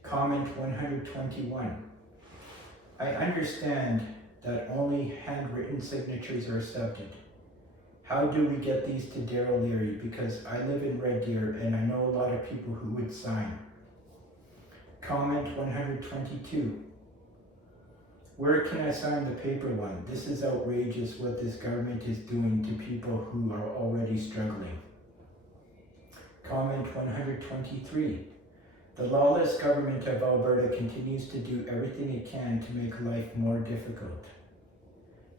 Comment 121. I understand that only handwritten signatures are accepted. How do we get these to Daryl Leary? Because I live in Red Deer and I know a lot of people who would sign. Comment 122. Where can I sign the paper one? This is outrageous what this government is doing to people who are already struggling. Comment 123. The lawless government of Alberta continues to do everything it can to make life more difficult.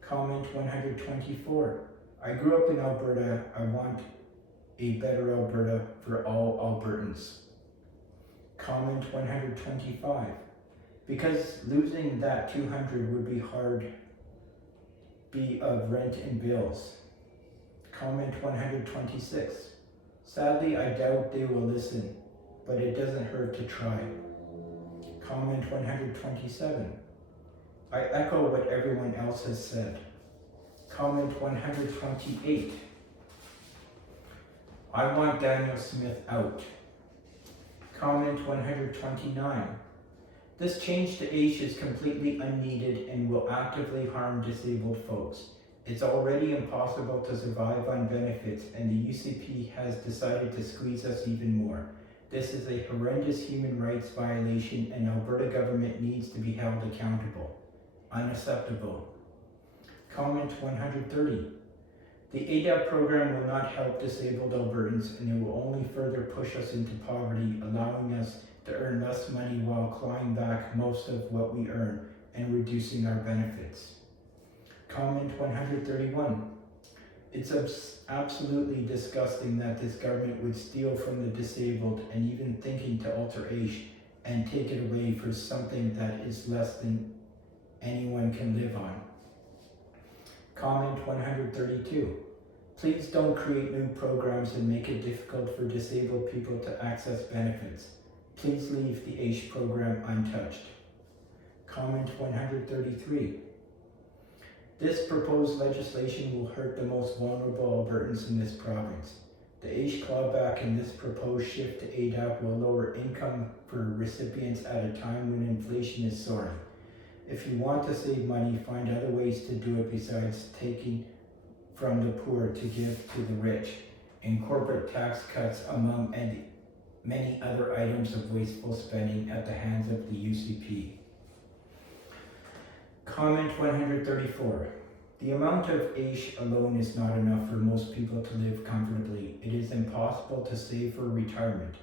Comment 124. I grew up in Alberta. I want a better Alberta for all Albertans. Comment 125. Because losing that 200 would be hard of rent and bills. Comment 126. Sadly, I doubt they will listen, but it doesn't hurt to try. Comment 127. I echo what everyone else has said. Comment 128. I want Daniel Smith out. Comment 129. This change to AISH is completely unneeded and will actively harm disabled folks. It's already impossible to survive on benefits, and the UCP has decided to squeeze us even more. This is a horrendous human rights violation, and Alberta government needs to be held accountable. Unacceptable. Comment 130. The ADAP program will not help disabled Albertans, and it will only further push us into poverty, allowing us to earn less money while clawing back most of what we earn and reducing our benefits. Comment 131. It's absolutely disgusting that this government would steal from the disabled and even thinking to alter AISH and take it away for something that is less than anyone can live on. Comment 132. Please don't create new programs and make it difficult for disabled people to access benefits. Please leave the AISH program untouched. Comment 133. This proposed legislation will hurt the most vulnerable Albertans in this province. The AISH clawback in this proposed shift to ADAP will lower income for recipients at a time when inflation is soaring. If you want to save money, find other ways to do it besides taking from the poor to give to the rich, and corporate tax cuts among many other items of wasteful spending at the hands of the UCP. Comment 134. The amount of AISH alone is not enough for most people to live comfortably. It is impossible to save for retirement.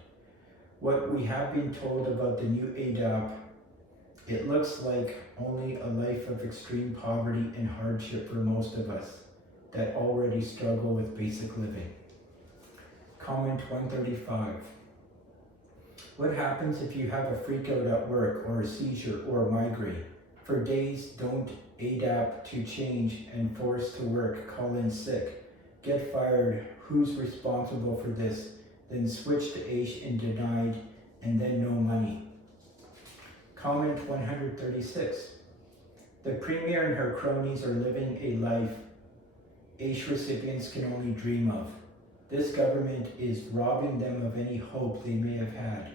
What we have been told about the new ADAP, it looks like only a life of extreme poverty and hardship for most of us that already struggle with basic living. Comment 135. What happens if you have a freak out at work or a seizure or a migraine? For days, don't ADAP to change and forced to work, call in sick, get fired, who's responsible for this? Then switch to AISH and denied, and then no money. Comment 136. The Premier and her cronies are living a life AISH recipients can only dream of. This government is robbing them of any hope they may have had.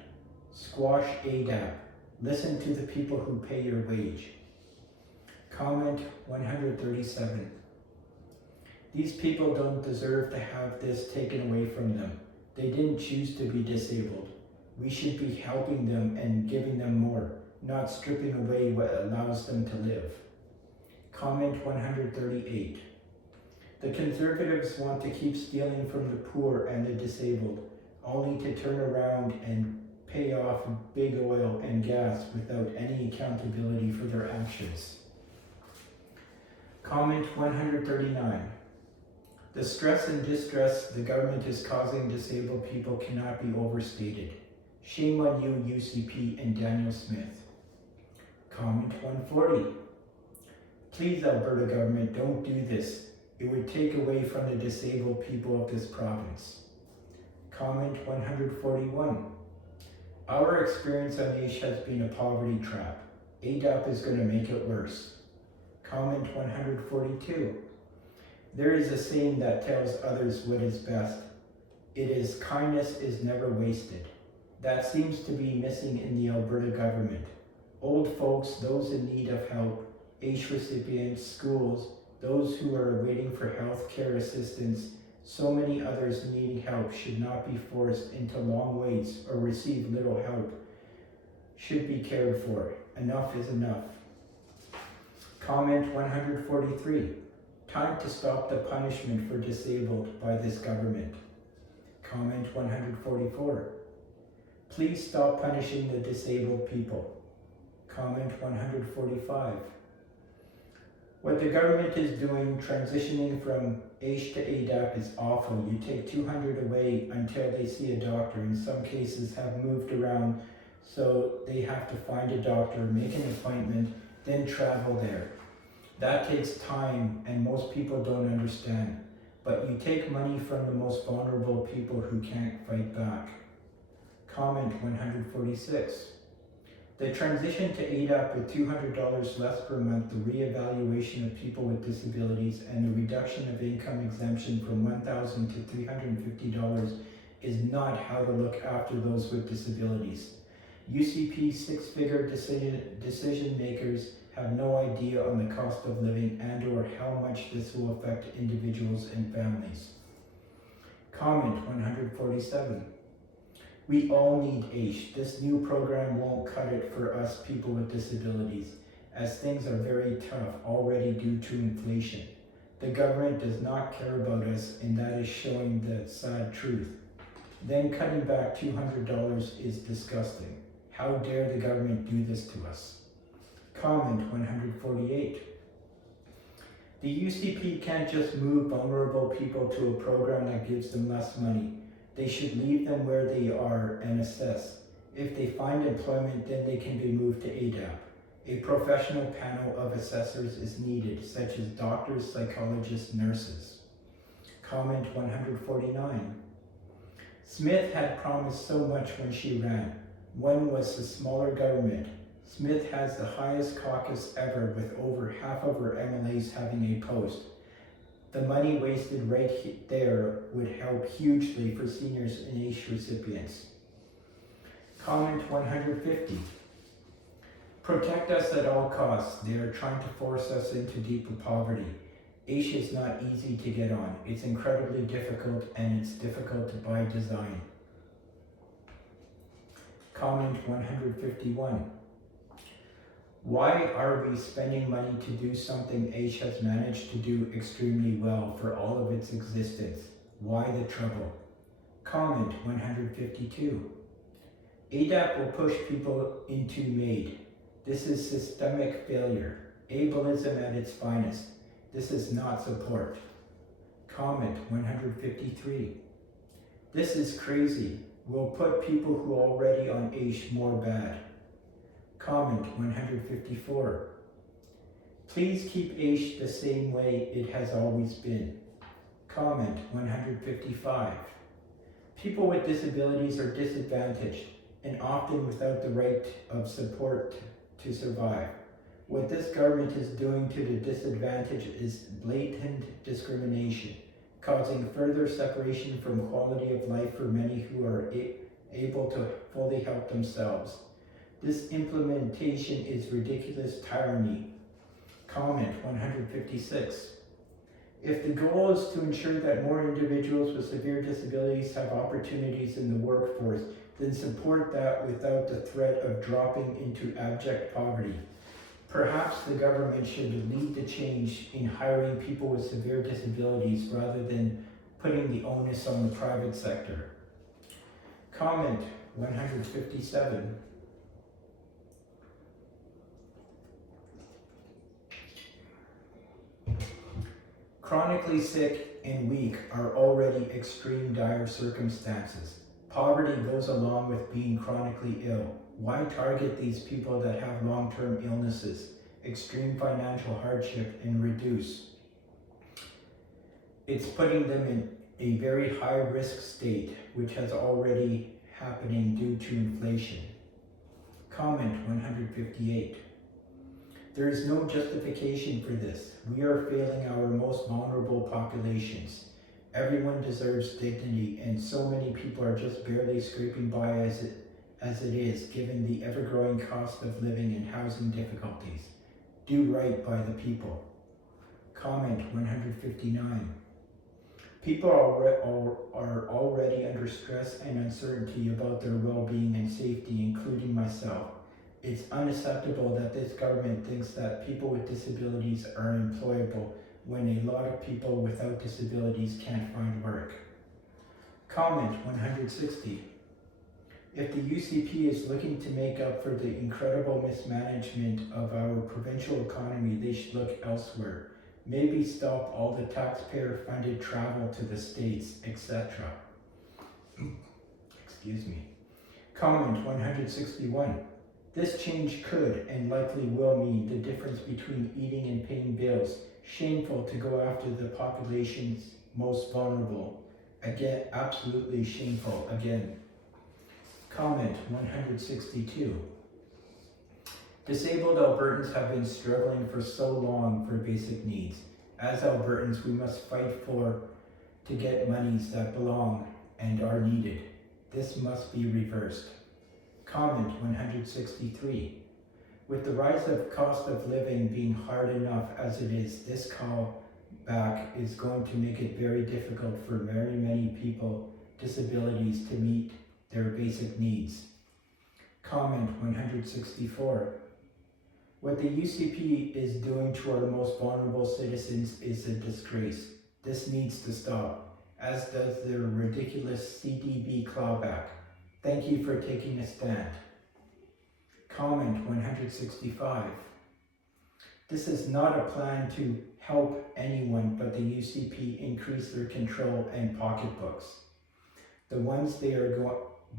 Squash ADAP. Listen to the people who pay your wage. Comment 137. These people don't deserve to have this taken away from them. They didn't choose to be disabled. We should be helping them and giving them more, not stripping away what allows them to live. Comment 138. The Conservatives want to keep stealing from the poor and the disabled, only to turn around and pay off big oil and gas without any accountability for their actions. Comment 139. The stress and distress the government is causing disabled people cannot be overstated. Shame on you, UCP and Daniel Smith. Comment 140. Please, Alberta government, don't do this. It would take away from the disabled people of this province. Comment 141. Our experience on AISH has been a poverty trap. ADAP is going to make it worse. Comment 142. There is a saying that tells others what is best. It is kindness is never wasted. That seems to be missing in the Alberta government. Old folks, those in need of help, AISH recipients, schools, those who are waiting for health care assistance, so many others needing help should not be forced into long waits or receive little help, should be cared for. Enough is enough. Comment 143. Time to stop the punishment for disabled by this government. Comment 144. Please stop punishing the disabled people. Comment 145. What the government is doing, transitioning from AISH to ADAP, is awful. You take 200 away until they see a doctor. In some cases have moved around, so they have to find a doctor, make an appointment, then travel there. That takes time, and most people don't understand. But you take money from the most vulnerable people who can't fight back. Comment 146. The transition to ADAP with $200 less per month, the reevaluation of people with disabilities, and the reduction of income exemption from $1,000 to $350 is not how to look after those with disabilities. UCP six-figure decision makers have no idea on the cost of living and or how much this will affect individuals and families. Comment 147. We all need AISH. This new program won't cut it for us people with disabilities, as things are very tough already due to inflation. The government does not care about us, and that is showing the sad truth. Then cutting back $200 is disgusting. How dare the government do this to us? Comment 148. The UCP can't just move vulnerable people to a program that gives them less money. They should leave them where they are and assess. If they find employment, then they can be moved to ADAP. A professional panel of assessors is needed, such as doctors, psychologists, nurses. Comment 149. Smith had promised so much when she ran. One was the smaller government. Smith has the highest caucus ever, with over half of her MLAs having a post. The money wasted right there would help hugely for seniors and AISH recipients. Comment 150. Protect us at all costs. They are trying to force us into deeper poverty. AISH is not easy to get on. It's incredibly difficult, and it's difficult by design. Comment 151. Why are we spending money to do something AISH has managed to do extremely well for all of its existence? Why the trouble? Comment 152. ADAP will push people into MAID. This is systemic failure, ableism at its finest. This is not support. Comment 153. This is crazy. We'll put people who are already on AISH more bad. Comment 154. Please keep AISH the same way it has always been. Comment 155. People with disabilities are disadvantaged and often without the right of support to survive. What this government is doing to the disadvantaged is blatant discrimination, causing further separation from quality of life for many who are able to fully help themselves. This implementation is ridiculous tyranny. Comment 156. If the goal is to ensure that more individuals with severe disabilities have opportunities in the workforce, then support that without the threat of dropping into abject poverty. Perhaps the government should lead the change in hiring people with severe disabilities rather than putting the onus on the private sector. Comment 157. Chronically sick and weak are already extreme dire circumstances. Poverty goes along with being chronically ill. Why target these people that have long-term illnesses, extreme financial hardship, and reduce? It's putting them in a very high-risk state, which has already happening due to inflation. Comment 158. There is no justification for this. We are failing our most vulnerable populations. Everyone deserves dignity, and so many people are just barely scraping by as it is, given the ever-growing cost of living and housing difficulties. Do right by the people. Comment 159. People are already under stress and uncertainty about their well-being and safety, including myself. It's unacceptable that this government thinks that people with disabilities are employable when a lot of people without disabilities can't find work. Comment 160. If the UCP is looking to make up for the incredible mismanagement of our provincial economy, they should look elsewhere. Maybe stop all the taxpayer-funded travel to the States, etc. Excuse me. Comment 161. This change could and likely will mean the difference between eating and paying bills. Shameful to go after the population's most vulnerable. Again, absolutely shameful again. Comment 162. Disabled Albertans have been struggling for so long for basic needs. As Albertans, we must fight to get monies that belong and are needed. This must be reversed. Comment 163. With the rise of cost of living being hard enough as it is, this callback is going to make it very difficult for very many people with disabilities to meet their basic needs. Comment 164. What the UCP is doing to our most vulnerable citizens is a disgrace. This needs to stop, as does their ridiculous CDB clawback. Thank you for taking a stand. Comment 165. This is not a plan to help anyone but the UCP increase their control and pocketbooks. The ones they are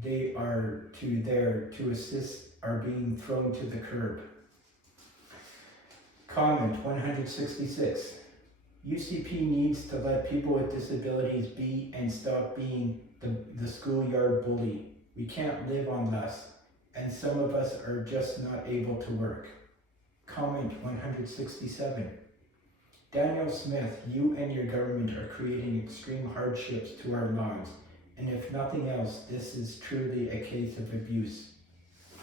there to assist are being thrown to the curb. Comment 166. UCP needs to let people with disabilities be and stop being the schoolyard bully. We can't live on less, and some of us are just not able to work. Comment 167. Daniel Smith, you and your government are creating extreme hardships to our lives, and if nothing else, this is truly a case of abuse.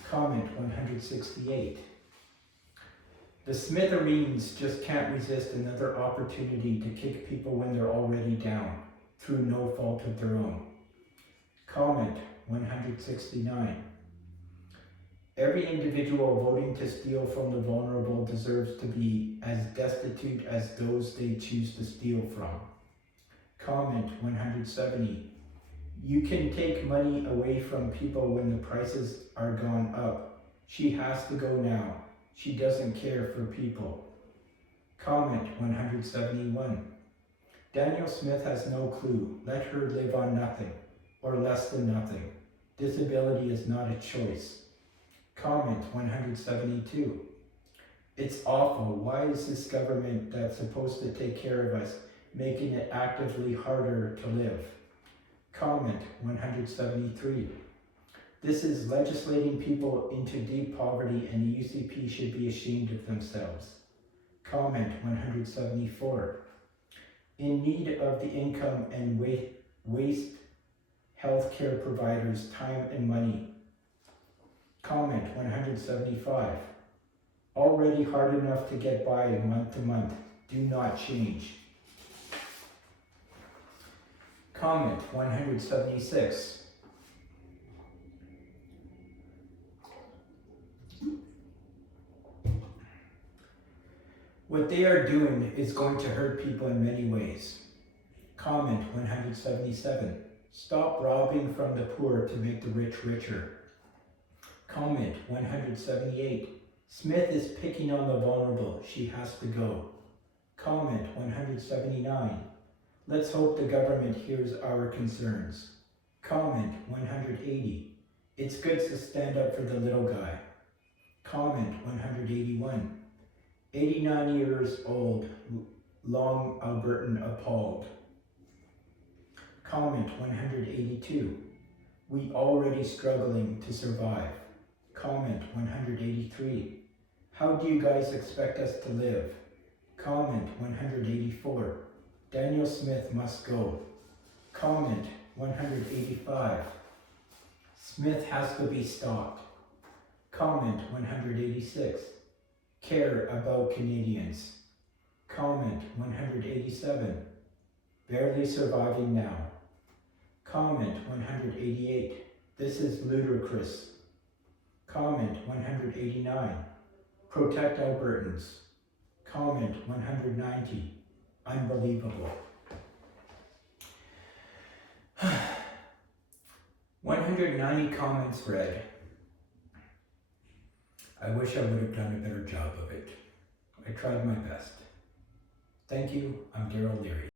Comment 168. The Smithereens just can't resist another opportunity to kick people when they're already down, through no fault of their own. Comment 169. Every individual voting to steal from the vulnerable deserves to be as destitute as those they choose to steal from. Comment 170. You can take money away from people when the prices are gone up. She has to go now. She doesn't care for people. Comment 171. Daniel Smith has no clue. Let her live on nothing, or less than nothing. Disability is not a choice. Comment 172. It's awful. Why is this government that's supposed to take care of us making it actively harder to live? Comment 173. This is legislating people into deep poverty, and the UCP should be ashamed of themselves. Comment 174. In need of the income and waste healthcare providers time and money. Comment 175. Already hard enough to get by month to month. Do not change. Comment 176. What they are doing is going to hurt people in many ways. Comment 177. Stop robbing from the poor to make the rich richer. Comment 178. Smith is picking on the vulnerable. She has to go. Comment 179. Let's hope the government hears our concerns. Comment 180. It's good to stand up for the little guy. Comment 181. 89 years old, long Albertan appalled. Comment 182. We already struggling to survive. Comment 183. How do you guys expect us to live? Comment 184. Daniel Smith must go. Comment 185. Smith has to be stopped. Comment 186. Care about Canadians. Comment 187. Barely surviving now. Comment 188. This is ludicrous. Comment 189. Protect Albertans. Comment 190. Unbelievable. 190 comments read. I wish I would have done a better job of it. I tried my best. Thank you. I'm Daryl Leary.